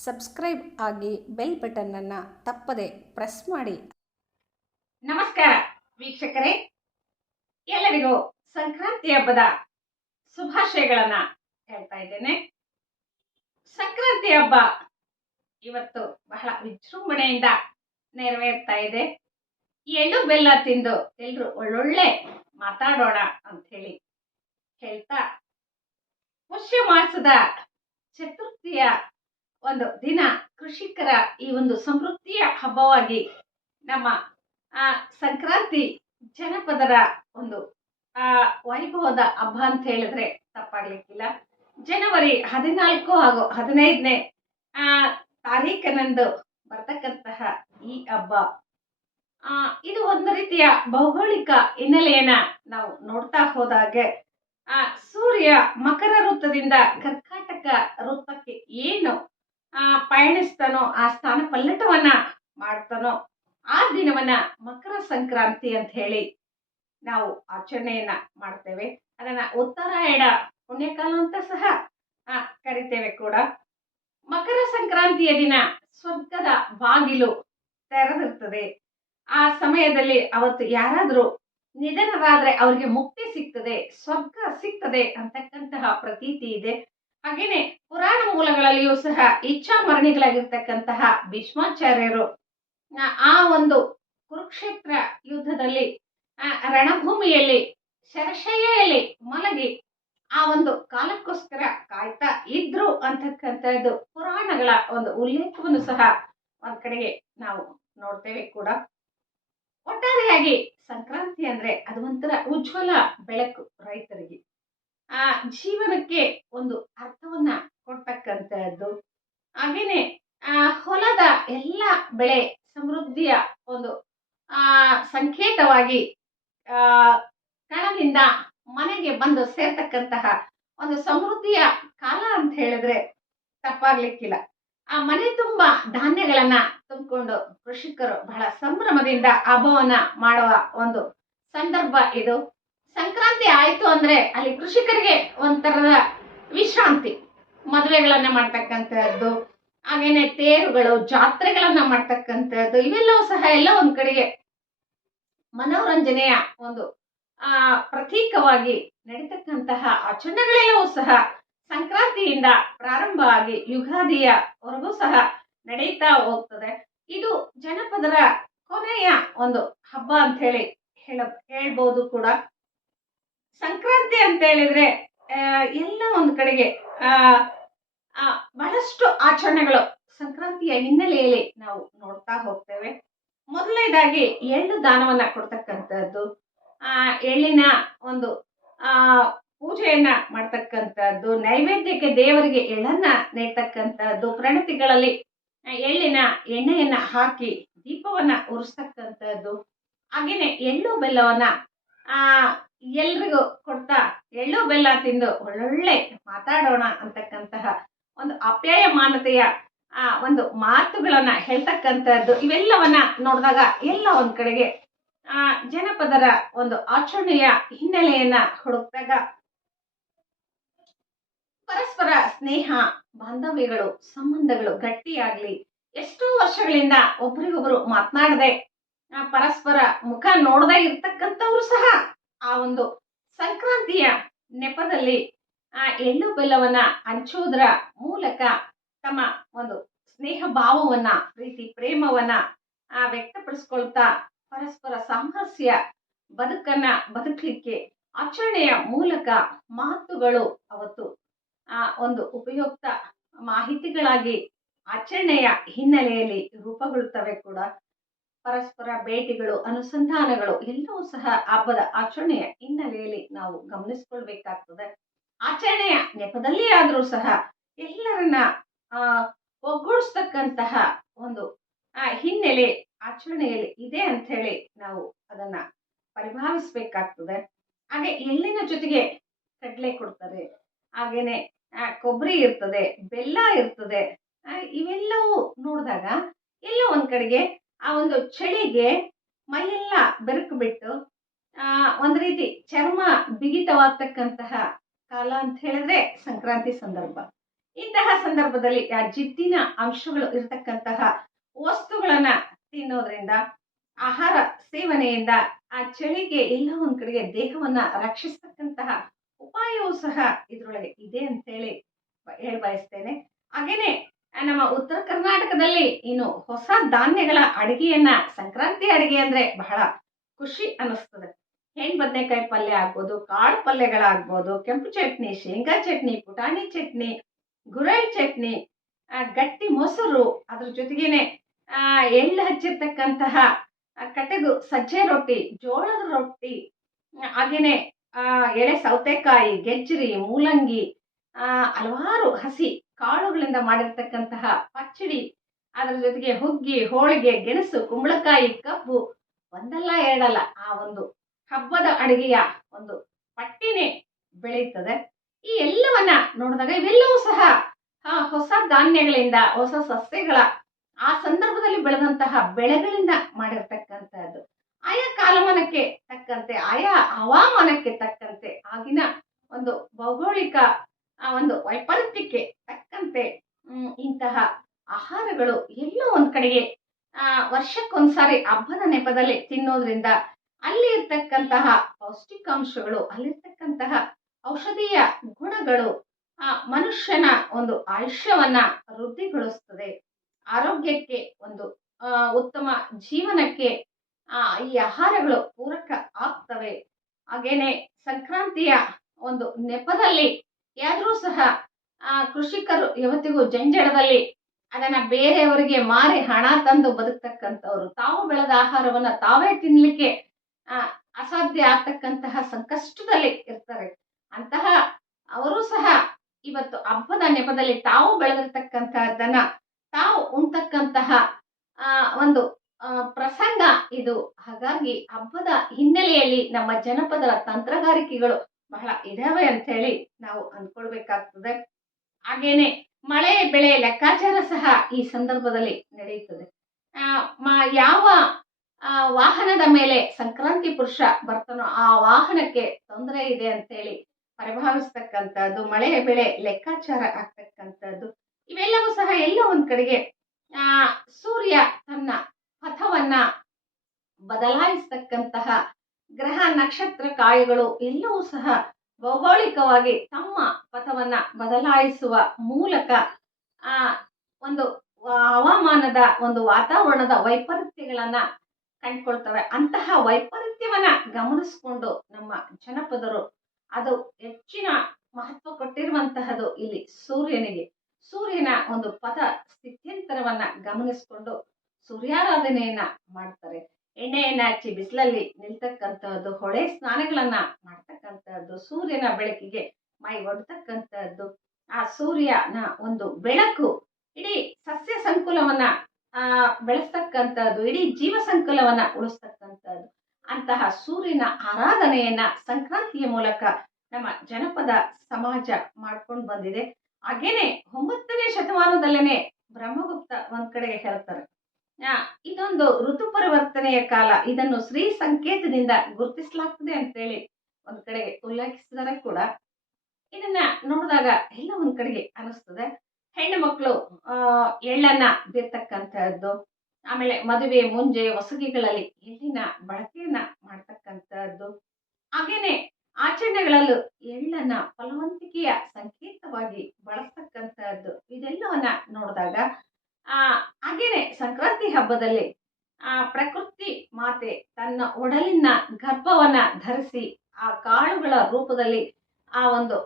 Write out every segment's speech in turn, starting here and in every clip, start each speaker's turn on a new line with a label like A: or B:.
A: Subscribe ಆಗಿ bell ಬಟನ್ನನ್ನು ತಪ್ಪದೆ press ಮಾಡಿ.
B: ನಮಸ್ಕಾರ ವೀಕ್ಷಕರೇ. ಎಲ್ಲರಿಗೂ ಸಂಕ್ರಾಂತಿ ಹಬ್ಬದ ಶುಭಾಶಯಗಳನ್ನ ಹೇಳ್ತಾ ಇದ್ದೇನೆ. ಸಂಕ್ರಾಂತಿ ಹಬ್ಬ ಇವತ್ತು ಬಹಳ ವಿಜೃಂಭಣೆಯಿಂದ ನೆರವೇರ್ತಾ ಇದೆ. ಎಳ್ಳು ಬೆಲ್ಲ ತಿಂದು ಎಲ್ಲರೂ ಒಳ್ಳೊಳ್ಳೆ ಮಾತಾಡೋಣ ಅಂತ ಹೇಳಿ ಹೇಳ್ತಾ ಪುಷ್ಯ ಮಾಸದ ಚತುರ್ಥಿಯ ಒಂದು ದಿನ ಕೃಷಿಕರ ಈ ಒಂದು ಸಮೃದ್ಧಿಯ ಹಬ್ಬವಾಗಿ ನಮ್ಮ, ಆ, ಸಂಕ್ರಾಂತಿ ಜನಪದರ ಒಂದು, ಆ, ವೈಭವದ ಹಬ್ಬ ಅಂತ ಹೇಳಿದ್ರೆ ತಪ್ಪಾಗ್ಲಿಕ್ಕಿಲ್ಲ. ಜನವರಿ ಹದಿನಾಲ್ಕು ಹಾಗೂ ಹದಿನೈದನೇ, ಆ, ತಾರೀಖನಂದು ಬರ್ತಕ್ಕಂತಹ ಈ ಹಬ್ಬ, ಆ, ಇದು ಒಂದು ರೀತಿಯ ಭೌಗೋಳಿಕ ಹಿನ್ನೆಲೆಯನ್ನ ನಾವು ನೋಡ್ತಾ ಹೋದಾಗೆ, ಆ, ಸೂರ್ಯ ಮಕರ ವೃತ್ತದಿಂದ ಕರ್ಕಾಟಕ ವೃತ್ತಕ್ಕೆ ಏನು ಪಯಣಿಸ್ತಾನೋ, ಆ ಸ್ಥಾನ ಪಲ್ಲಟವನ್ನ ಮಾಡ್ತಾನೋ, ಆ ದಿನವನ್ನ ಮಕರ ಸಂಕ್ರಾಂತಿ ಅಂತ ಹೇಳಿ ನಾವು ಆಚರಣೆಯನ್ನ ಮಾಡ್ತೇವೆ. ಅದನ್ನ ಉತ್ತರಾಯಣ ಪುಣ್ಯಕಾಲ ಅಂತ ಸಹ ಕರಿತೇವೆ ಕೂಡ. ಮಕರ ಸಂಕ್ರಾಂತಿಯ ದಿನ ಸ್ವರ್ಗದ ಬಾಗಿಲು ತೆರೆದಿರ್ತದೆ. ಆ ಸಮಯದಲ್ಲಿ ಅವತ್ತು ಯಾರಾದರೂ ನಿಧನರಾದ್ರೆ ಅವ್ರಿಗೆ ಮುಕ್ತಿ ಸಿಗ್ತದೆ, ಸ್ವರ್ಗ ಸಿಗ್ತದೆ ಅಂತಕ್ಕಂತಹ ಪ್ರತೀತಿ ಇದೆ. ಹಾಗೇನೆ ಪುರಾಣ ಮೂಲಗಳಲ್ಲಿಯೂ ಸಹ ಇಚ್ಛಾಮರಣಿಗಳಾಗಿರ್ತಕ್ಕಂತಹ ಭೀಷ್ಮಾಚಾರ್ಯರು ಆ, ಒಂದು ಕುರುಕ್ಷೇತ್ರ ಯುದ್ಧದಲ್ಲಿ ರಣಭೂಮಿಯಲ್ಲಿ ಶರಶಯ್ಯಲ್ಲಿ ಮಲಗಿ ಆ ಒಂದು ಕಾಲಕ್ಕೋಸ್ಕರ ಕಾಯ್ತಾ ಇದ್ರು ಅಂತಕ್ಕಂಥದ್ದು ಪುರಾಣಗಳ ಒಂದು ಉಲ್ಲೇಖವನ್ನು ಸಹ ಒಂದ್ ಕಡೆಗೆ ನಾವು ನೋಡ್ತೇವೆ ಕೂಡ. ಒಟ್ಟಾರೆಯಾಗಿ ಸಂಕ್ರಾಂತಿ ಅಂದ್ರೆ ಅದು ಒಂಥರ ಉಜ್ವಲ ಬೆಳಕು ರೈತರಿಗೆ. ಆ ಜೀವನಕ್ಕೆ ಒಂದು ಅರ್ಥವನ್ನ ಕೊಡ್ತಕ್ಕಂತಹದ್ದು. ಹಾಗೇನೆ, ಆ ಹೊಲದ ಎಲ್ಲ ಬೆಳೆ ಸಮೃದ್ಧಿಯ ಒಂದು, ಆ ಸಂಕೇತವಾಗಿ, ಆ ಕಣದಿಂದ ಮನೆಗೆ ಬಂದು ಸೇರ್ತಕ್ಕಂತಹ ಒಂದು ಸಮೃದ್ಧಿಯ ಕಾಲ ಅಂತ ಹೇಳಿದ್ರೆ ತಪ್ಪಾಗ್ಲಿಕ್ಕಿಲ್ಲ. ಆ ಮನೆ ತುಂಬಾ ಧಾನ್ಯಗಳನ್ನ ತುಂಬಿಕೊಂಡು ಕೃಷಿಕರು ಬಹಳ ಸಂಭ್ರಮದಿಂದ ಹಬ್ಬವನ್ನ ಮಾಡುವ ಒಂದು ಸಂದರ್ಭ ಇದು. ಸಂಕ್ರಾಂತಿ ಆಯ್ತು ಅಂದ್ರೆ ಅಲ್ಲಿ ಕೃಷಿಕರಿಗೆ ಒಂಥರದ ವಿಶ್ರಾಂತಿ. ಮದುವೆಗಳನ್ನ ಮಾಡ್ತಕ್ಕಂಥದ್ದು ಹಾಗೇನೆ ತೇರುಗಳು, ಜಾತ್ರೆಗಳನ್ನ ಮಾಡ್ತಕ್ಕಂಥದ್ದು ಇವೆಲ್ಲವೂ ಸಹ ಎಲ್ಲ ಒಂದ್ ಕಡೆಗೆ ಮನೋರಂಜನೆಯ ಒಂದು, ಆ, ಪ್ರತೀಕವಾಗಿ ನಡೀತಕ್ಕಂತಹ ಆಚರಣೆಗಳೆಲ್ಲವೂ ಸಹ ಸಂಕ್ರಾಂತಿಯಿಂದ ಪ್ರಾರಂಭ ಆಗಿ ಯುಗಾದಿಯವರೆಗೂ ಸಹ ನಡೀತಾ ಹೋಗ್ತದೆ. ಇದು ಜನಪದರ ಕೊನೆಯ ಒಂದು ಹಬ್ಬ ಅಂತ ಹೇಳಿ ಹೇಳ, ಹೇಳ್ಬೋದು ಕೂಡ. ಸಂಕ್ರಾಂತಿ ಅಂತ ಹೇಳಿದ್ರೆ ಎಲ್ಲ ಒಂದು ಕಡೆಗೆ ಬಹಳಷ್ಟು ಆಚರಣೆಗಳು ಸಂಕ್ರಾಂತಿಯ ಹಿನ್ನೆಲೆಯಲ್ಲಿ ನಾವು ನೋಡ್ತಾ ಹೋಗ್ತೇವೆ. ಮೊದಲನೇದಾಗಿ ಎಳ್ಳು ದಾನವನ್ನ ಕೊಡ್ತಕ್ಕಂಥದ್ದು, ಆ, ಎಳ್ಳಿನ ಒಂದು, ಆ, ಪೂಜೆಯನ್ನ ಮಾಡ್ತಕ್ಕಂಥದ್ದು, ನೈವೇದ್ಯಕ್ಕೆ ದೇವರಿಗೆ ಎಳ್ಳನ್ನ ನೀಡ್ತಕ್ಕಂಥದ್ದು, ಪ್ರಣತಿಗಳಲ್ಲಿ ಎಳ್ಳಿನ ಎಣ್ಣೆಯನ್ನ ಹಾಕಿ ದೀಪವನ್ನ ಉರಿಸ್ತಕ್ಕಂಥದ್ದು. ಹಾಗೇನೆ ಎಳ್ಳು ಬೆಲ್ಲವನ್ನ, ಆ ಎಲ್ರಿಗೂ ಕೊಡ್ತಾ ಎಳ್ಳು ಬೆಲ್ಲ ತಿಂದು ಒಳ್ಳೊಳ್ಳೆ ಮಾತಾಡೋಣ ಅಂತಕ್ಕಂತಹ ಒಂದು ಅಪ್ಯಾಯಮಾನತೆಯ, ಆ, ಒಂದು ಮಾತುಗಳನ್ನ ಹೇಳ್ತಕ್ಕಂಥದ್ದು. ಇವೆಲ್ಲವನ್ನ ನೋಡಿದಾಗ ಎಲ್ಲ ಒಂದ್ ಕಡೆಗೆ, ಆ, ಜನಪದರ ಒಂದು ಆಚರಣೆಯ ಹಿನ್ನೆಲೆಯನ್ನ ಹುಡುಕ್ದಾಗ ಪರಸ್ಪರ ಸ್ನೇಹ, ಬಾಂಧವ್ಯಗಳು, ಸಂಬಂಧಗಳು ಗಟ್ಟಿಯಾಗ್ಲಿ, ಎಷ್ಟೋ ವರ್ಷಗಳಿಂದ ಒಬ್ರಿಗೊಬ್ರು ಮಾತನಾಡದೆ ಪರಸ್ಪರ ಮುಖ ನೋಡದೆ ಇರ್ತಕ್ಕಂಥವ್ರು ಸಹ ಆ ಒಂದು ಸಂಕ್ರಾಂತಿಯ ನೆಪದಲ್ಲಿ ಆ ಎಳ್ಳು ಬೆಲ್ಲವನ್ನ ಹಂಚೋದ್ರ ಮೂಲಕ ತಮ್ಮ ಒಂದು ಸ್ನೇಹ ಭಾವವನ್ನ ಪ್ರೀತಿ ಪ್ರೇಮವನ್ನ, ಆ, ವ್ಯಕ್ತಪಡಿಸ್ಕೊಳ್ತಾ ಪರಸ್ಪರ ಸಾಮರಸ್ಯ ಬದುಕನ್ನ ಬದುಕಲಿಕ್ಕೆ ಆಚರಣೆಯ ಮೂಲಕ ಮಾತುಗಳು ಅವತ್ತು, ಆ, ಒಂದು ಉಪಯುಕ್ತ ಮಾಹಿತಿಗಳಾಗಿ ಆಚರಣೆಯ ಹಿನ್ನೆಲೆಯಲ್ಲಿ ರೂಪುಗೊಳ್ತವೆ ಕೂಡ. ಪರಸ್ಪರ ಭೇಟಿಗಳು, ಅನುಸಂಧಾನಗಳು ಎಲ್ಲವೂ ಸಹ ಹಬ್ಬದ ಆಚರಣೆಯ ಹಿನ್ನೆಲೆಯಲ್ಲಿ ನಾವು ಗಮನಿಸ್ಕೊಳ್ಬೇಕಾಗ್ತದೆ. ಆಚರಣೆಯ ನೆಪದಲ್ಲಿ ಆದರೂ ಸಹ ಎಲ್ಲರನ್ನ, ಆ, ಒಗ್ಗೂಡಿಸ್ತಕ್ಕಂತಹ ಒಂದು, ಆ, ಹಿನ್ನೆಲೆ ಆಚರಣೆಯಲ್ಲಿ ಇದೆ ಅಂತ ಹೇಳಿ ನಾವು ಅದನ್ನ ಪರಿಭಾವಿಸ್ಬೇಕಾಗ್ತದೆ. ಹಾಗೆ ಎಳ್ಳಿನ ಜೊತೆಗೆ ಕಡಲೆ ಕೊಡ್ತದೆ, ಹಾಗೇನೆ ಕೊಬ್ಬರಿ ಇರ್ತದೆ, ಬೆಲ್ಲ ಇರ್ತದೆ ಇವೆಲ್ಲವೂ ನೋಡಿದಾಗ ಎಲ್ಲೋ ಒಂದ್ ಕಡೆಗೆ ಆ ಒಂದು ಚಳಿಗೆ ಮೈಯೆಲ್ಲ ಬೆರಕು ಬಿಟ್ಟು ಆ, ಒಂದು ರೀತಿ ಚರ್ಮ ಬಿಗಿತವಾಗ್ತಕ್ಕಂತಹ ಕಾಲ ಅಂತ ಹೇಳಿದ್ರೆ ಸಂಕ್ರಾಂತಿ ಸಂದರ್ಭ. ಇಂತಹ ಸಂದರ್ಭದಲ್ಲಿ ಆ ಜಿಡ್ಡಿನ ಅಂಶಗಳು ಇರತಕ್ಕಂತಹ ವಸ್ತುಗಳನ್ನ ತಿನ್ನೋದ್ರಿಂದ, ಆಹಾರ ಸೇವನೆಯಿಂದ ಆ ಚಳಿಗೆ ಎಲ್ಲ ಒಂದ್ ಕಡೆಗೆ ದೇಹವನ್ನ ರಕ್ಷಿಸ್ತಕ್ಕಂತಹ ಉಪಾಯವೂ ಸಹ ಇದ್ರೊಳಗೆ ಇದೆ ಅಂತ ಹೇಳಿ ಹೇಳಿ ಬಯಸ್ತೇನೆ. ಹಾಗೇನೆ ಕರ್ನಾಟಕದಲ್ಲಿ ಇನ್ನು ಹೊಸ ಧಾನ್ಯಗಳ ಅಡಿಗೆಯನ್ನ ಸಂಕ್ರಾಂತಿ ಅಡಿಗೆ ಅಂದ್ರೆ ಬಹಳ ಖುಷಿ ಅನಿಸ್ತದೆ ಹೆಣ್ ಬದನೆಕಾಯಿ ಪಲ್ಯ ಆಗ್ಬೋದು ಕಾಳು ಪಲ್ಯಗಳಾಗ್ಬೋದು ಕೆಂಪು ಚಟ್ನಿ ಶೇಂಗಾ ಚಟ್ನಿ ಪುಟಾಣಿ ಚಟ್ನಿ ಗುರೈ ಚಟ್ನಿ ಗಟ್ಟಿ ಮೊಸರು ಅದ್ರ ಜೊತೆಗೇನೆ ಆ, ಎಳ್ಳು ಹಚ್ಚಿರ್ತಕ್ಕಂತಹ ಕಟಗು ಸಜ್ಜೆ ರೊಟ್ಟಿ ಜೋಳದ ರೊಟ್ಟಿ ಹಾಗೇನೆ ಆ, ಎಳೆ ಸೌತೆಕಾಯಿ ಗೆಜ್ಜರಿ ಮೂಲಂಗಿ ಆ, ಹಲವಾರು ಹಸಿ ಕಾಳುಗಳಿಂದ ಮಾಡಿರ್ತಕ್ಕಂತಹ ಪಚ್ಚಡಿ ಅದರ ಜೊತೆಗೆ ಹುಗ್ಗಿ, ಹೋಳಿಗೆ, ಗೆಣಸು, ಕುಂಬಳಕಾಯಿ, ಕಬ್ಬು, ಒಂದಲ್ಲ ಎರಡಲ್ಲ, ಆ ಒಂದು ಹಬ್ಬದ ಅಡುಗೆಯ ಒಂದು ಪಟ್ಟಿನೇ ಬೆಳೆಯುತ್ತದೆ. ಈ ಎಲ್ಲವನ್ನ ನೋಡಿದಾಗ ಇವೆಲ್ಲವೂ ಸಹ ಹೊಸ ಧಾನ್ಯಗಳಿಂದ, ಹೊಸ ಸಸ್ಯಗಳ ಆ ಸಂದರ್ಭದಲ್ಲಿ ಬೆಳೆದಂತಹ ಬೆಳೆಗಳಿಂದ ಮಾಡಿರ್ತಕ್ಕಂತಹದ್ದು ಆಯಾ ಕಾಲಮಾನಕ್ಕೆ ತಕ್ಕಂತೆ, ಆಯಾ ಹವಾಮಾನಕ್ಕೆ ತಕ್ಕಂತೆ, ಆಗಿನ ಒಂದು ಭೌಗೋಳಿಕ ಆ ಒಂದು ವೈಪರೀತ್ಯಕ್ಕೆ ತಕ್ಕಂತೆ ಇಂತಹ ಆಹಾರಗಳು ಎಲ್ಲೋ ಒಂದ್ ಕಡೆಗೆ, ಆ ವರ್ಷಕ್ಕೊಂದ್ಸಾರಿ ಹಬ್ಬದ ನೆಪದಲ್ಲಿ ತಿನ್ನೋದ್ರಿಂದ ಅಲ್ಲಿ ಇರ್ತಕ್ಕಂತಹ ಪೌಷ್ಟಿಕಾಂಶಗಳು, ಅಲ್ಲಿರ್ತಕ್ಕಂತಹ ಔಷಧೀಯ ಗುಣಗಳು, ಆ, ಮನುಷ್ಯನ ಒಂದು ಆಯುಷ್ಯವನ್ನ ವೃದ್ಧಿಗೊಳಿಸ್ತದೆ. ಆರೋಗ್ಯಕ್ಕೆ ಒಂದು ಉತ್ತಮ ಜೀವನಕ್ಕೆ, ಆ, ಈ ಆಹಾರಗಳು ಪೂರಕ ಆಗ್ತವೆ. ಹಾಗೇನೆ ಸಂಕ್ರಾಂತಿಯ ಒಂದು ನೆಪದಲ್ಲಿ ಯಾರೂ ಸಹ, ಆ, ಕೃಷಿಕರು ಯಾವತ್ತಿಗೂ ಜಂಜಡದಲ್ಲಿ ಅದನ್ನ ಬೇರೆಯವರಿಗೆ ಮಾರಿ ಹಣ ತಂದು ಬದುಕ್ತಕ್ಕಂಥವ್ರು. ತಾವು ಬೆಳೆದ ಆಹಾರವನ್ನ ತಾವೇ ತಿನ್ಲಿಕ್ಕೆ ಅಸಾಧ್ಯ ಆಗ್ತಕ್ಕಂತಹ ಸಂಕಷ್ಟದಲ್ಲಿ ಇರ್ತಾರೆ. ಅಂತಹ ಅವರು ಸಹ ಇವತ್ತು ಹಬ್ಬದ ನೆಪದಲ್ಲಿ ತಾವು ಬೆಳೆದಿರ್ತಕ್ಕಂತಹದ್ದನ್ನ ತಾವು ಉಣ್ತಕ್ಕಂತಹ ಒಂದು ಪ್ರಸಂಗ ಇದು. ಹಾಗಾಗಿ ಹಬ್ಬದ ಹಿನ್ನೆಲೆಯಲ್ಲಿ ನಮ್ಮ ಜನಪದರ ತಂತ್ರಗಾರಿಕೆಗಳು ಬಹಳ ಇದಾವೆ ಅಂತ ಹೇಳಿ ನಾವು ಅಂದ್ಕೊಳ್ಬೇಕಾಗ್ತದೆ. ಹಾಗೇನೆ ಮಳೆ ಬೆಳೆ ಲೆಕ್ಕಾಚಾರ ಸಹ ಈ ಸಂದರ್ಭದಲ್ಲಿ ನಡೆಯುತ್ತದೆ. ಯಾವ ವಾಹನದ ಮೇಲೆ ಸಂಕ್ರಾಂತಿ ಪುರುಷ ಬರ್ತಾನೋ ಆ ವಾಹನಕ್ಕೆ ತೊಂದರೆ ಇದೆ ಅಂತ ಹೇಳಿ ಪರಿಭಾವಿಸ್ತಕ್ಕಂಥದ್ದು, ಮಳೆ ಬೆಳೆ ಲೆಕ್ಕಾಚಾರ ಆಗ್ತಕ್ಕಂಥದ್ದು, ಇವೆಲ್ಲವೂ ಸಹ ಎಲ್ಲ ಒಂದ್ ಕಡೆಗೆ, ಆ, ಸೂರ್ಯ ತನ್ನ ಪಥವನ್ನ ಬದಲಾಯಿಸ್ತಕ್ಕಂತಹ ಗ್ರಹ ನಕ್ಷತ್ರ ಕಾಯಗಳು ಎಲ್ಲವೂ ಸಹ ಭೌಗೋಳಿಕವಾಗಿ ತಮ್ಮ ಪಥವನ್ನ ಬದಲಾಯಿಸುವ ಮೂಲಕ ಆ ಒಂದು ಹವಾಮಾನದ ಒಂದು ವಾತಾವರಣದ ವೈಪರೀತ್ಯಗಳನ್ನ ಕಂಡುಕೊಳ್ತವೆ. ಅಂತಹ ವೈಪರೀತ್ಯವನ್ನ ಗಮನಿಸಿಕೊಂಡು ನಮ್ಮ ಜನಪದರು ಅದು ಹೆಚ್ಚಿನ ಮಹತ್ವ ಕೊಟ್ಟಿರುವಂತಹದ್ದು ಇಲ್ಲಿ ಸೂರ್ಯನಿಗೆ. ಸೂರ್ಯನ ಒಂದು ಪದ ಸ್ಥಿತ್ಯಂತರವನ್ನ ಗಮನಿಸಿಕೊಂಡು ಸೂರ್ಯಾರಾಧನೆಯನ್ನ ಮಾಡ್ತಾರೆ. ಎಣ್ಣೆಯನ್ನ ಹಚ್ಚಿ ಬಿಸಿಲಲ್ಲಿ ನಿಲ್ತಕ್ಕಂಥದ್ದು ಹೊಳೆ ಸ್ನಾನಗಳನ್ನ ಮಾಡ್ತಕ್ಕಂಥದ್ದು ಸೂರ್ಯನ ಬೆಳಕಿಗೆ ಮೈ ಒಡ್ತಕ್ಕಂಥದ್ದು ಆ ಸೂರ್ಯನ ಒಂದು ಬೆಳಕು ಇಡೀ ಸಸ್ಯ ಸಂಕುಲವನ್ನ, ಆ ಬೆಳೆಸ್ತಕ್ಕಂಥದ್ದು ಇಡೀ ಜೀವ ಸಂಕುಲವನ್ನ ಉಳಿಸ್ತಕ್ಕಂಥದ್ದು ಅಂತಹ ಸೂರ್ಯನ ಆರಾಧನೆಯನ್ನ ಸಂಕ್ರಾಂತಿಯ ಮೂಲಕ ನಮ್ಮ ಜನಪದ ಸಮಾಜ ಮಾಡ್ಕೊಂಡು ಬಂದಿದೆ. ಹಾಗೇನೆ ಒಂಬತ್ತನೇ ಶತಮಾನದಲ್ಲೇನೆ ಬ್ರಹ್ಮಗುಪ್ತ ಒಂದ್ ಕಡೆಗೆ ಹೇಳ್ತಾರೆ. ಇದೊಂದು ಋತು ಪರಿವರ್ತನೆಯ ಕಾಲ. ಇದನ್ನು ಶ್ರೀ ಸಂಕೇತದಿಂದ ಗುರುತಿಸಲಾಗ್ತದೆ ಅಂತೇಳಿ ಒಂದ್ ಕಡೆ ಉಲ್ಲೇಖಿಸಿದರೆ ಕೂಡ ಇದನ್ನ ನೋಡಿದಾಗ ಎಲ್ಲ ಒಂದ್ ಕಡೆಗೆ ಅನಿಸ್ತದೆ. ಹೆಣ್ಣು ಮಕ್ಕಳು ಎಳ್ಳನ್ನ ಬೀರ್ತಕ್ಕಂತಹದ್ದು, ಆಮೇಲೆ ಮದುವೆ, ಮುಂಜೆ, ಹೊಸಗಿಗಳಲ್ಲಿ ಎಳ್ಳಿನ ಬಳಕೆಯನ್ನ ಮಾಡ್ತಕ್ಕಂಥದ್ದು ಹಾಗೇನೆ ಆಚರಣೆಗಳಲ್ಲೂ ಎಳ್ಳನ್ನ ಫಲವಂತಿಕೆಯ ಸಂಕೇತವಾಗಿ ಬಳಸ್ತಕ್ಕಂತಹದ್ದು. ಇದೆಲ್ಲವನ್ನ ನೋಡಿದಾಗ ಹಾಗೇನೆ ಸಂಕ್ರಾಂತಿ ಹಬ್ಬದಲ್ಲಿ, ಆ, ಪ್ರಕೃತಿ ಮಾತೆ ತನ್ನ ಒಡಲಿನ ಗರ್ಭವನ್ನ ಧರಿಸಿ ಆ ಕಾಳುಗಳ ರೂಪದಲ್ಲಿ ಆ ಒಂದು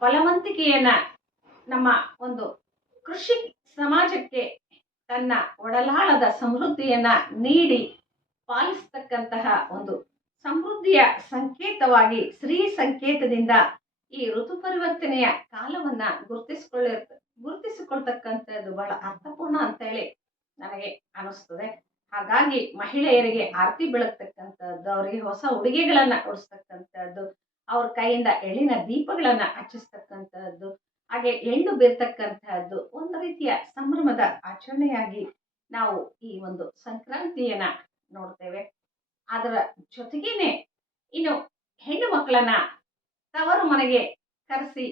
B: ಫಲವಂತಿಕೆಯನ್ನ ನಮ್ಮ ಒಂದು ಕೃಷಿ ಸಮಾಜಕ್ಕೆ ತನ್ನ ಒಡಲಾಳದ ಸಮೃದ್ಧಿಯನ್ನ ನೀಡಿ ಪಾಲಿಸ್ತಕ್ಕಂತಹ ಒಂದು ಸಮೃದ್ಧಿಯ ಸಂಕೇತವಾಗಿ ಶ್ರೀ ಸಂಕೇತದಿಂದ ಈ ಋತು ಪರಿವರ್ತನೆಯ ಕಾಲವನ್ನ ಗುರುತಿಸಿಕೊಳ್ಳಿ ಗುರುತಿಸಿಕೊಳ್ತಕ್ಕಂಥದ್ದು ಬಹಳ ಅರ್ಥಪೂರ್ಣ ಅಂತ ಹೇಳಿ ನನಗೆ ಅನಿಸ್ತದೆ. ಹಾಗಾಗಿ ಮಹಿಳೆಯರಿಗೆ ಆರತಿ ಬೆಳಗ್ತಕ್ಕಂಥದ್ದು, ಅವರಿಗೆ ಹೊಸ ಉಡುಗೆಗಳನ್ನ ಕೊಡಿಸ್ತಕ್ಕಂಥದ್ದು ಅವ್ರ ಕೈಯಿಂದ ಎಳ್ಳಿನ ದೀಪಗಳನ್ನ ಹಚ್ಚಿಸ್ತಕ್ಕಂಥದ್ದು, ಹಾಗೆ ಎಳ್ಳು ಬೀರ್ತಕ್ಕಂಥದ್ದು ಒಂದು ರೀತಿಯ ಸಂಭ್ರಮದ ಆಚರಣೆಯಾಗಿ ನಾವು ಈ ಒಂದು ಸಂಕ್ರಾಂತಿಯನ್ನ ನೋಡ್ತೇವೆ. ಅದರ ಜೊತೆಗೇನೆ ಇನ್ನು ಹೆಣ್ಣು ಮಕ್ಕಳನ್ನ ತವರು ಮನೆಗೆ ಕರೆಸಿ,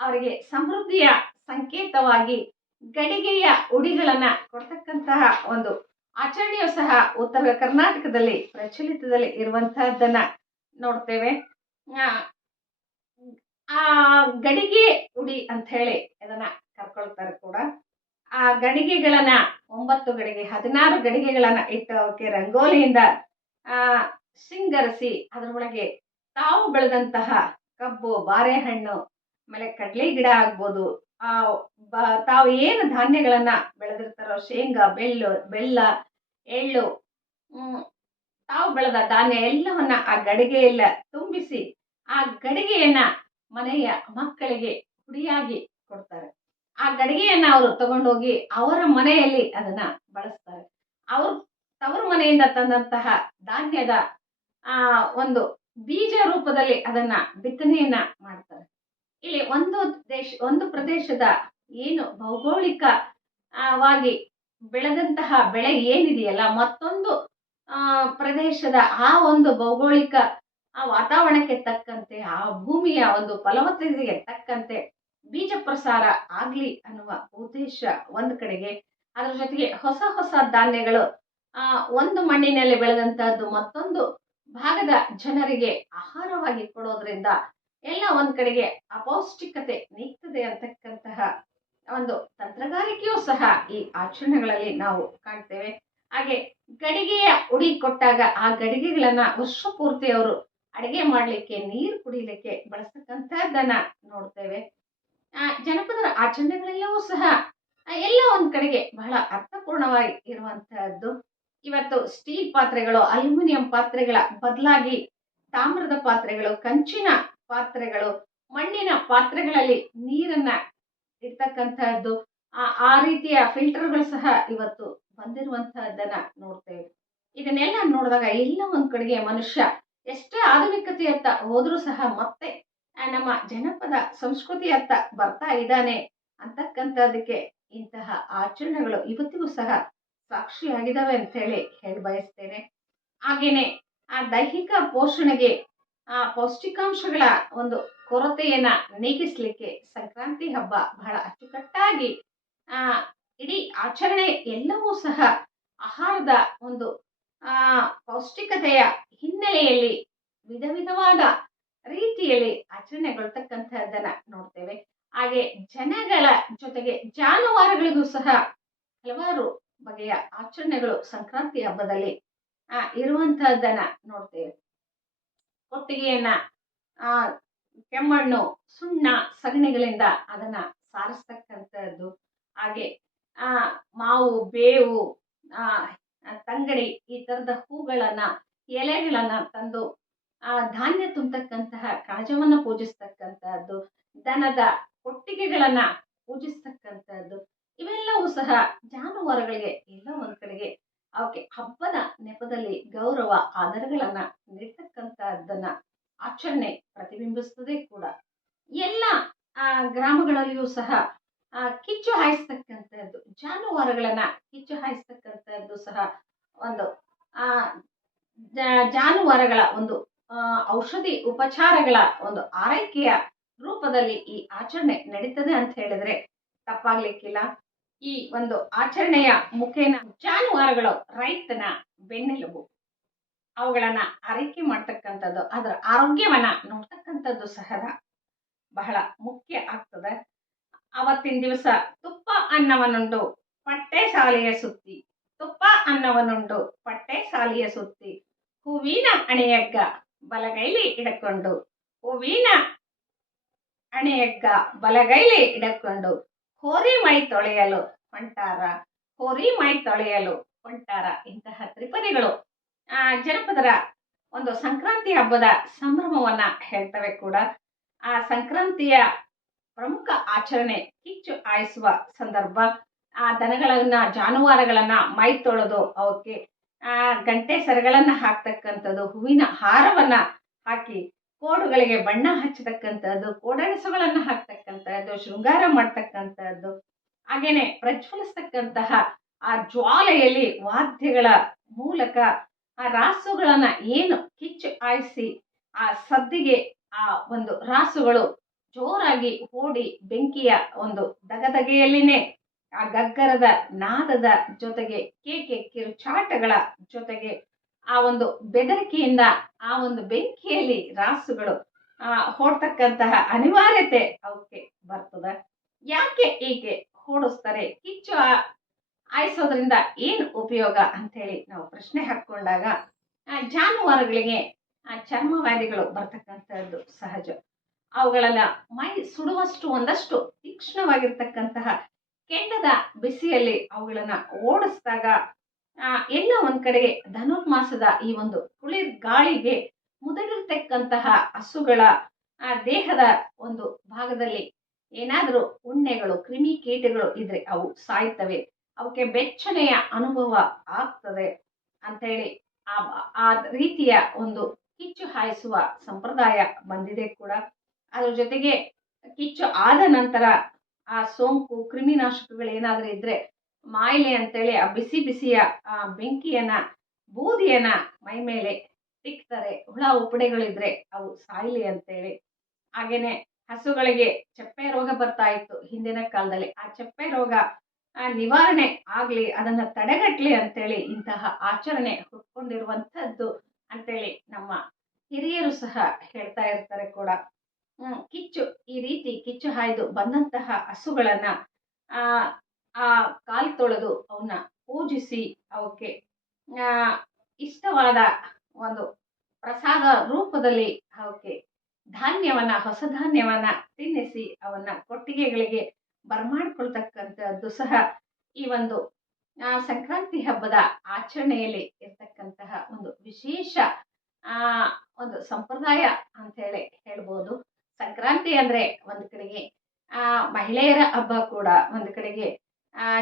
B: ಅವರಿಗೆ ಸಮೃದ್ಧಿಯ ಸಂಕೇತವಾಗಿ ಗಡಿಗೆಯ ಉಡಿಗಳನ್ನ ಕೊಡ್ತಕ್ಕಂತಹ ಒಂದು ಆಚರಣೆಯು ಸಹ ಉತ್ತರ ಕರ್ನಾಟಕದಲ್ಲಿ ಪ್ರಚಲಿತದಲ್ಲಿ ಇರುವಂತಹದ್ದನ್ನ ನೋಡ್ತೇವೆ. ಆ, ಗಡಿಗೆ ಉಡಿ ಅಂತ ಹೇಳಿ ಅದನ್ನ ಕರ್ಕೊಳ್ತಾರೆ ಕೂಡ. ಆ ಗಡಿಗೆಗಳನ್ನ ಒಂಬತ್ತು ಗಡಿಗೆ ಹದಿನಾರು ಗಡಿಗೆಗಳನ್ನ ಇಟ್ಟು ಅವಕ್ಕೆ ರಂಗೋಲಿಯಿಂದ ಆ ಸಿಂಗರಿಸಿ ಅದರೊಳಗೆ ತಾವು ಬೆಳೆದಂತಹ ಕಬ್ಬು ಬಾರೆಹಣ್ಣು ಆಮೇಲೆ ಕಡಲೆ ಗಿಡ ಆಗ್ಬೋದು ತಾವು ಏನು ಧಾನ್ಯಗಳನ್ನ ಬೆಳೆದಿರ್ತಾರೋ, ಶೇಂಗಾ, ಬೆಳ್ಳು, ಬೆಲ್ಲ, ಎಳ್ಳು ತಾವು ಬೆಳೆದ ಧಾನ್ಯ ಎಲ್ಲವನ್ನ ಆ ಗಡಿಗೆಯೆಲ್ಲ ತುಂಬಿಸಿ ಆ ಗಡಿಗೆಯನ್ನ ಮನೆಯ ಮಕ್ಕಳಿಗೆ ಹುಡಿಯಾಗಿ ಕೊಡ್ತಾರೆ. ಆ ಗಡಿಗೆಯನ್ನ ಅವರು ತಗೊಂಡೋಗಿ ಅವರ ಮನೆಯಲ್ಲಿ ಅದನ್ನ ಬಳಸ್ತಾರೆ. ಅವ್ರ ತವರು ಮನೆಯಿಂದ ತಂದಂತಹ ಧಾನ್ಯದ, ಆ, ಒಂದು ಬೀಜ ರೂಪದಲ್ಲಿ ಅದನ್ನ ಬಿತ್ತನೆಯನ್ನ ಮಾಡ್ತಾರೆ. ಇಲ್ಲಿ ಒಂದು ದೇಶ, ಒಂದು ಪ್ರದೇಶದ ಏನು ಭೌಗೋಳಿಕವಾಗಿ ಬೆಳೆದಂತಹ ಬೆಳೆ ಏನಿದೆಯಲ್ಲ, ಮತ್ತೊಂದು ಪ್ರದೇಶದ ಆ ಒಂದು ಭೌಗೋಳಿಕ, ಆ ವಾತಾವರಣಕ್ಕೆ ತಕ್ಕಂತೆ, ಆ ಭೂಮಿಯ ಒಂದು ಫಲವತ್ತತೆಗೆ ತಕ್ಕಂತೆ ಬೀಜ ಪ್ರಸಾರ ಆಗ್ಲಿ ಅನ್ನುವ ಉದ್ದೇಶ ಒಂದು ಕಡೆಗೆ. ಅದರ ಜೊತೆಗೆ ಹೊಸ ಹೊಸ ಧಾನ್ಯಗಳು, ಆ, ಒಂದು ಮಣ್ಣಿನಲ್ಲಿ ಬೆಳೆದಂತಹದ್ದು ಮತ್ತೊಂದು ಭಾಗದ ಜನರಿಗೆ ಆಹಾರವಾಗಿ ಕೊಡೋದ್ರಿಂದ ಎಲ್ಲ ಒಂದ್ ಕಡೆಗೆ ಅಪೌಷ್ಟಿಕತೆ ನೀಗ್ತದೆ ಅಂತಕ್ಕಂತಹ ಒಂದು ತಂತ್ರಗಾರಿಕೆಯೂ ಸಹ ಈ ಆಚರಣೆಗಳಲ್ಲಿ ನಾವು ಕಾಣ್ತೇವೆ. ಹಾಗೆ ಗಡಿಗೆಯ ಉಡಿ ಕೊಟ್ಟಾಗ ಆ ಗಡಿಗೆಗಳನ್ನ ವರ್ಷ ಪೂರ್ತಿ ಅವರು ಅಡಿಗೆ ಮಾಡಲಿಕ್ಕೆ, ನೀರು ಕುಡಿಲಿಕ್ಕೆ ಬಳಸ್ತಕ್ಕಂಥದ್ದನ್ನ ನೋಡ್ತೇವೆ. ಜನಪದರ ಆಚರಣೆಗಳೆಲ್ಲವೂ ಸಹ ಎಲ್ಲ ಒಂದ್ ಕಡೆಗೆ ಬಹಳ ಅರ್ಥಪೂರ್ಣವಾಗಿ ಇರುವಂತಹದ್ದು. ಇವತ್ತು ಸ್ಟೀಲ್ ಪಾತ್ರೆಗಳು, ಅಲ್ಯೂಮಿನಿಯಂ ಪಾತ್ರೆಗಳ ಬದಲಾಗಿ ತಾಮ್ರದ ಪಾತ್ರೆಗಳು, ಕಂಚಿನ ಪಾತ್ರೆಗಳು. ಮಣ್ಣಿನ ಪಾತ್ರೆಗಳಲ್ಲಿ ನೀರನ್ನ ಇರ್ತಕ್ಕಂತಹದ್ದು ಆ ಆ ರೀತಿಯ ಫಿಲ್ಟರ್ಗಳು ಸಹ ಇವತ್ತು ಬಂದಿರುವಂತಹದ್ದನ್ನ ನೋಡ್ತೇವೆ. ಇದನ್ನೆಲ್ಲ ನೋಡಿದಾಗ ಎಲ್ಲ ಒಂದ್ ಕಡೆಗೆ ಮನುಷ್ಯ ಎಷ್ಟೇ ಆಧುನಿಕತೆಯತ್ತ ಹೋದ್ರೂ ಸಹ ಮತ್ತೆ ನಮ್ಮ ಜನಪದ ಸಂಸ್ಕೃತಿಯತ್ತ ಬರ್ತಾ ಇದ್ದಾನೆ ಅಂತಕ್ಕಂಥದಕ್ಕೆ ಇಂತಹ ಆಚರಣೆಗಳು ಇವತ್ತಿಗೂ ಸಹ ಸಾಕ್ಷಿಯಾಗಿದ್ದಾವೆ ಅಂತ ಹೇಳಿ ಹೇಳಿ ಬಯಸ್ತೇನೆ. ಹಾಗೇನೆ ಆ ದೈಹಿಕ ಪೋಷಣೆಗೆ ಆ ಪೌಷ್ಟಿಕಾಂಶಗಳ ಒಂದು ಕೊರತೆಯನ್ನ ನೀಗಿಸ್ಲಿಕ್ಕೆ ಸಂಕ್ರಾಂತಿ ಹಬ್ಬ ಬಹಳ ಅಚ್ಚುಕಟ್ಟಾಗಿ, ಆ, ಇಡೀ ಆಚರಣೆ ಎಲ್ಲವೂ ಸಹ ಆಹಾರದ ಒಂದು, ಆ, ಪೌಷ್ಟಿಕತೆಯ ಹಿನ್ನೆಲೆಯಲ್ಲಿ ವಿಧ ವಿಧವಾದ ರೀತಿಯಲ್ಲಿ ಆಚರಣೆಗೊಳ್ತಕ್ಕಂಥದ್ದನ್ನ ನೋಡ್ತೇವೆ. ಹಾಗೆ ಜನಗಳ ಜೊತೆಗೆ ಜಾನುವಾರುಗಳಿಗೂ ಸಹ ಹಲವಾರು ಬಗೆಯ ಆಚರಣೆಗಳು ಸಂಕ್ರಾಂತಿ ಹಬ್ಬದಲ್ಲಿ, ಆ ಇರುವಂತಹದ್ದನ್ನ ನೋಡ್ತೇವೆ. ಕೊಟ್ಟಿಗೆಯನ್ನ ಆ, ಕೆಮ್ಮಣ್ಣು, ಸುಣ್ಣ, ಸಗಣಿಗಳಿಂದ ಅದನ್ನ ಸಾರಿಸ್ತಕ್ಕಂಥದ್ದು. ಹಾಗೆ, ಆ, ಮಾವು, ಬೇವು, ಆ, ತಂಗಡಿ, ಈ ತರದ ಹೂಗಳನ್ನ, ಎಲೆಗಳನ್ನ ತಂದು, ಆ, ಧಾನ್ಯ ತುಂಬತಕ್ಕಂತಹ ಕಾಜವನ್ನ ಪೂಜಿಸ್ತಕ್ಕಂತಹದ್ದು ದನದ ಕೊಟ್ಟಿಗೆಗಳನ್ನ ಪೂಜಿಸ್ತಕ್ಕಂಥದ್ದು, ಇವೆಲ್ಲವೂ ಸಹ ಜಾನುವಾರುಗಳಿಗೆ, ಎಲ್ಲ ಒಂದು ಕಡೆಗೆ ಅವಕ್ಕೆ ಹಬ್ಬದ ನೆಪದಲ್ಲಿ ಗೌರವ, ಆದರಗಳನ್ನ, ನೀಡ್ತಕ್ಕಂತಹದ್ದನ್ನ ಆಚರಣೆ ಪ್ರತಿಬಿಂಬಿಸ್ತದೆ ಕೂಡ. ಎಲ್ಲ, ಆ, ಗ್ರಾಮಗಳಲ್ಲಿಯೂ ಸಹ ಕಿಚ್ಚು ಹಾಯಿಸ್ತಕ್ಕಂಥದ್ದು ಜಾನುವಾರುಗಳನ್ನ ಕಿಚ್ಚು ಹಾಯಿಸ್ತಕ್ಕಂಥದ್ದು ಸಹ ಒಂದು ಜಾನುವಾರುಗಳ ಒಂದು ಔಷಧಿ ಉಪಚಾರಗಳ ಒಂದು ಆರೈಕೆಯ ರೂಪದಲ್ಲಿ ಈ ಆಚರಣೆ ನಡೀತದೆ ಅಂತ ಹೇಳಿದ್ರೆ ತಪ್ಪಾಗ್ಲಿಕ್ಕಿಲ್ಲ. ಈ ಒಂದು ಆಚರಣೆಯ ಮುಖೇನ ಜಾನುವಾರುಗಳು ರೈತನ ಬೆನ್ನೆಲುಬು. ಅವುಗಳನ್ನ ಆರೈಕೆ ಮಾಡ್ತಕ್ಕಂಥದ್ದು, ಅದರ ಆರೋಗ್ಯವನ್ನ ನೋಡ್ತಕ್ಕಂಥದ್ದು ಸಹದ ಬಹಳ ಮುಖ್ಯ ಆಗ್ತದೆ. ಅವತ್ತಿನ ದಿವಸ ತುಪ್ಪ ಅನ್ನವನ್ನುಂಡು ಪಟ್ಟೆ ಸಾಲೆಯ ಸುತ್ತಿ. ತುಪ್ಪ ಅನ್ನವನ್ನುಂಡು ಪಟ್ಟೆ ಸಾಲಿಯ ಸುತ್ತಿ. ಹೂವಿನ ಅಣೆಯಗ್ಗ ಬಲಗೈಲಿ ಇಡಕೊಂಡು, ಹೂವಿನ ಅಣೆಯಗ್ಗ ಬಲಗೈಲಿ ಇಡಕೊಂಡು ಹೋರಿ ಮೈ ತೊಳೆಯಲು ಹೊಂಟಾರ, ಹೋರಿ ಮೈ ತೊಳೆಯಲು ಹೊಂಟಾರ ಇಂತಹ ತ್ರಿಪದಿಗಳು. ಆ, ಜನಪದರ ಒಂದು ಸಂಕ್ರಾಂತಿ ಹಬ್ಬದ ಸಂಭ್ರಮವನ್ನ ಹೇಳ್ತವೆ ಕೂಡ. ಆ ಸಂಕ್ರಾಂತಿಯ ಪ್ರಮುಖ ಆಚರಣೆ ಕಿಚ್ಚು ಆಯಿಸುವ ಸಂದರ್ಭ. ಆ ದನಗಳನ್ನ, ಜಾನುವಾರುಗಳನ್ನ ಮೈ ತೊಳೆದು ಅವಕ್ಕೆ ಆ ಗಂಟೆ ಸರಗಳನ್ನ ಹಾಕ್ತಕ್ಕಂಥದ್ದು, ಹೂವಿನ ಹಾರವನ್ನ ಹಾಕಿ ಕೋಡುಗಳಿಗೆ ಬಣ್ಣ ಹಚ್ಚತಕ್ಕಂಥದ್ದು ಕೋಡಣಸುಗಳನ್ನು ಹಾಕ್ತಕ್ಕಂಥದ್ದು ಶೃಂಗಾರ ಮಾಡ್ತಕ್ಕಂಥದ್ದು ಹಾಗೇನೆ ಪ್ರಜ್ವಲಿಸ್ತಕ್ಕಂತಹ ಆ ಜ್ವಾಲೆಯಲ್ಲಿ ವಾದ್ಯಗಳ ಮೂಲಕ ಆ ರಾಸುಗಳನ್ನ ಏನು ಕಿಚ್ಚು ಆಯಿಸಿ ಆ ಸದ್ದಿಗೆ ಆ ಒಂದು ರಾಸುಗಳು ಜೋರಾಗಿ ಓಡಿ ಬೆಂಕಿಯ ಒಂದು ದಗದಗೆಯಲ್ಲಿನೇ ಆ ಗಗ್ಗರದ ನಾದದ ಜೊತೆಗೆ ಕೇಕೆ ಕಿರುಚಾಟಗಳ ಜೊತೆಗೆ ಆ ಒಂದು ಬೆದರಿಕೆಯಿಂದ, ಆ ಒಂದು ಬೆಂಕಿಯಲ್ಲಿ ರಾಸುಗಳು, ಆ ಹೋಡ್ತಕ್ಕಂತಹ ಅನಿವಾರ್ಯತೆ ಅವಕ್ಕೆ ಬರ್ತದೆ. ಯಾಕೆ ಹೀಗೆ ಓಡಿಸ್ತಾರೆ ಕಿಚ್ಚು ಆಯಿಸೋದ್ರಿಂದ ಏನು ಉಪಯೋಗ ಅಂತೇಳಿ ನಾವು ಪ್ರಶ್ನೆ ಹಾಕ್ಕೊಂಡಾಗ ಜಾನುವಾರುಗಳಿಗೆ, ಆ, ಚರ್ಮವ್ಯಾಧಿಗಳು ಬರ್ತಕ್ಕಂಥದ್ದು ಸಹಜ. ಅವುಗಳನ್ನ ಮೈ ಸುಡುವಷ್ಟು ಒಂದಷ್ಟು ತೀಕ್ಷ್ಣವಾಗಿರ್ತಕ್ಕಂತಹ ಕೆಂಡದ ಬಿಸಿಯಲ್ಲಿ ಅವುಗಳನ್ನ ಓಡಿಸಿದಾಗ ಎಲ್ಲ ಒಂದ್ ಕಡೆಗೆ ಧನುರ್ಮಾಸದ ಈ ಒಂದು ಕುಳಿರ್ ಗಾಳಿಗೆ ಮುದಡಿರ್ತಕ್ಕಂತಹ ಹಸುಗಳ, ಆ, ದೇಹದ ಒಂದು ಭಾಗದಲ್ಲಿ ಏನಾದರೂ ಉಣ್ಣೆಗಳು, ಕ್ರಿಮಿ ಕೀಟಗಳು ಇದ್ರೆ ಅವು ಸಾಯ್ತವೆ. ಅವಕ್ಕೆ ಬೆಚ್ಚನೆಯ ಅನುಭವ ಆಗ್ತದೆ ಅಂತೇಳಿ ಆ ಆ ರೀತಿಯ ಒಂದು ಕಿಚ್ಚು ಹಾಯಿಸುವ ಸಂಪ್ರದಾಯ ಬಂದಿದೆ ಕೂಡ. ಅದ್ರ ಜೊತೆಗೆ ಕಿಚ್ಚು ಆದ ನಂತರ ಆ ಸೋಂಕು, ಕ್ರಿಮಿನಾಶಕಗಳು ಏನಾದರೂ ಇದ್ರೆ ಮಾಯಿಲೆ ಅಂತೇಳಿ ಆ ಬಿಸಿ ಬಿಸಿಯ ಆ ಬೆಂಕಿಯನ್ನ, ಬೂದಿಯನ್ನ ಮೈ ಮೇಲೆ ತಿಕ್ತಾರೆ. ಹುಳ ಉಪಡೆಗಳಿದ್ರೆ ಅವು ಸಾಯ್ಲಿ ಅಂತೇಳಿ. ಹಾಗೇನೆ ಹಸುಗಳಿಗೆ ಚಪ್ಪೆ ರೋಗ ಬರ್ತಾ ಇತ್ತು ಹಿಂದಿನ ಕಾಲದಲ್ಲಿ. ಆ ಚಪ್ಪೆ ರೋಗ ನಿವಾರಣೆ ಆಗ್ಲಿ, ಅದನ್ನ ತಡೆಗಟ್ಲಿ ಅಂತೇಳಿ ಇಂತಹ ಆಚರಣೆ ಹುಟ್ಕೊಂಡಿರುವಂಥದ್ದು ಅಂತೇಳಿ ನಮ್ಮ ಹಿರಿಯರು ಸಹ ಹೇಳ್ತಾ ಇರ್ತಾರೆ ಕೂಡ. ಕಿಚ್ಚು, ಈ ರೀತಿ ಕಿಚ್ಚು ಹಾಯ್ದು ಬಂದಂತಹ ಹಸುಗಳನ್ನ ಆ ಕಾಲು ತೊಳೆದು ಅವನ್ನ ಪೂಜಿಸಿ ಅವಕ್ಕೆ ಇಷ್ಟವಾದ ಒಂದು ಪ್ರಸಾದ ರೂಪದಲ್ಲಿ ಅವಕ್ಕೆ ಧಾನ್ಯವನ್ನ, ಹೊಸ ಧಾನ್ಯವನ್ನ ತಿನ್ನಿಸಿ ಅವನ್ನ ಕೊಟ್ಟಿಗೆಗಳಿಗೆ ಬರಮಾಡ್ಕೊಳ್ತಕ್ಕಂಥದ್ದು ಸಹ ಈ ಒಂದು ಸಂಕ್ರಾಂತಿ ಹಬ್ಬದ ಆಚರಣೆಯಲ್ಲಿ ಇರ್ತಕ್ಕಂತಹ ಒಂದು ವಿಶೇಷ, ಆ, ಒಂದು ಸಂಪ್ರದಾಯ ಅಂತ ಹೇಳಿ ಹೇಳ್ಬೋದು. ಸಂಕ್ರಾಂತಿ ಅಂದ್ರೆ ಒಂದು ಕಡೆಗೆ ಮಹಿಳೆಯರ ಹಬ್ಬ ಕೂಡ ಒಂದು ಕಡೆಗೆ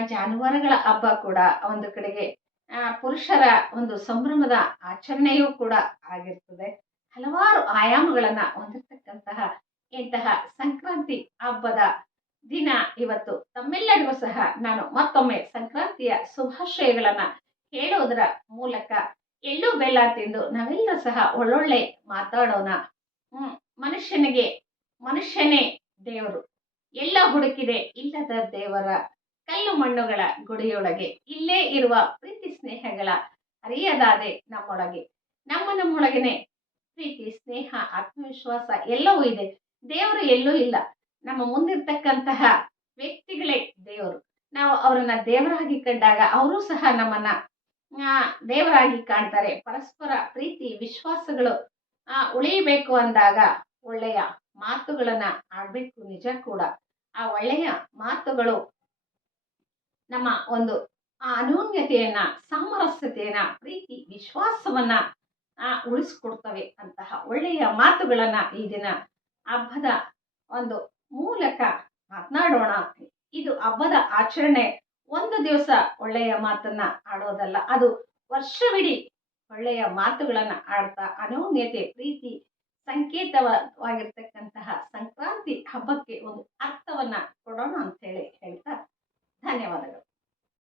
B: ಜಾನುವಾರುಗಳ ಹಬ್ಬ ಕೂಡ ಒಂದು ಕಡೆಗೆ, ಆ ಪುರುಷರ ಒಂದು ಸಂಭ್ರಮದ ಆಚರಣೆಯೂ ಕೂಡ ಆಗಿರ್ತದೆ. ಹಲವಾರು ಆಯಾಮಗಳನ್ನ ಹೊಂದಿರತಕ್ಕಂತಹ ಇಂತಹ ಸಂಕ್ರಾಂತಿ ಹಬ್ಬದ ದಿನ ಇವತ್ತು. ತಮ್ಮೆಲ್ಲರಿಗೂ ಸಹ ನಾನು ಮತ್ತೊಮ್ಮೆ ಸಂಕ್ರಾಂತಿಯ ಶುಭಾಶಯಗಳನ್ನ ಹೇಳೋದರ ಮೂಲಕ ಎಳ್ಳು ಬೆಲ್ಲ ತಿಂದು ನಾವೆಲ್ಲರೂ ಸಹ ಒಳ್ಳೊಳ್ಳೆ ಮಾತಾಡೋಣ. ಹ್ಮ್, ಮನುಷ್ಯನಿಗೆ ಮನುಷ್ಯನೇ ದೇವರು. ಎಲ್ಲ ಹುಡುಕಿದೆ ಇಲ್ಲದ ದೇವರ ಕಲ್ಲು ಮಣ್ಣುಗಳ ಗುಡಿಯೊಳಗೆ ಇಲ್ಲೇ ಇರುವ ಪ್ರೀತಿ ಸ್ನೇಹಗಳ ಅರಿಯದಾದೆ ನಮ್ಮೊಳಗೆ. ನಮ್ಮ ನಮ್ಮೊಳಗನೆ ಪ್ರೀತಿ, ಸ್ನೇಹ, ಆತ್ಮವಿಶ್ವಾಸ ಎಲ್ಲವೂ ಇದೆ. ದೇವರು ಎಲ್ಲೂ ಇಲ್ಲ. ನಮ್ಮ ಮುಂದಿರ್ತಕ್ಕಂತಹ ವ್ಯಕ್ತಿಗಳೇ ದೇವರು. ನಾವು ಅವರನ್ನ ದೇವರಾಗಿ ಕಂಡಾಗ ಅವರು ಸಹ ನಮ್ಮನ್ನ ದೇವರಾಗಿ ಕಾಣ್ತಾರೆ. ಪರಸ್ಪರ ಪ್ರೀತಿ, ವಿಶ್ವಾಸಗಳು ಉಳಿಯಬೇಕು ಅಂದಾಗ ಒಳ್ಳೆಯ ಮಾತುಗಳನ್ನ ಆಡ್ಬೇಕು ನಿಜ ಕೂಡ. ಆ ಒಳ್ಳೆಯ ಮಾತುಗಳು ನಮ್ಮ ಒಂದು ಆ ಅನೂನ್ಯತೆಯನ್ನ, ಸಾಮರಸ್ಯತೆಯನ್ನ, ಪ್ರೀತಿ, ವಿಶ್ವಾಸವನ್ನ ಉಳಿಸ್ಕೊಡ್ತವೆ ಅಂತಹ ಒಳ್ಳೆಯ ಮಾತುಗಳನ್ನ ಈ ದಿನ ಹಬ್ಬದ ಒಂದು ಮೂಲಕ ಮಾತನಾಡೋಣ. ಇದು ಹಬ್ಬದ ಆಚರಣೆ. ಒಂದು ದಿವಸ ಒಳ್ಳೆಯ ಮಾತನ್ನ ಆಡೋದಲ್ಲ, ಅದು ವರ್ಷವಿಡೀ ಒಳ್ಳೆಯ ಮಾತುಗಳನ್ನ ಆಡ್ತಾ, ಅನೋನ್ಯತೆ, ಪ್ರೀತಿ, ಸಂಕೇತವಾಗಿರ್ತಕ್ಕಂತಹ ಸಂಕ್ರಾಂತಿ ಹಬ್ಬಕ್ಕೆ ಒಂದು ಅರ್ಥವನ್ನ ಕೊಡೋಣ ಅಂತ ಹೇಳಿ 三年半了。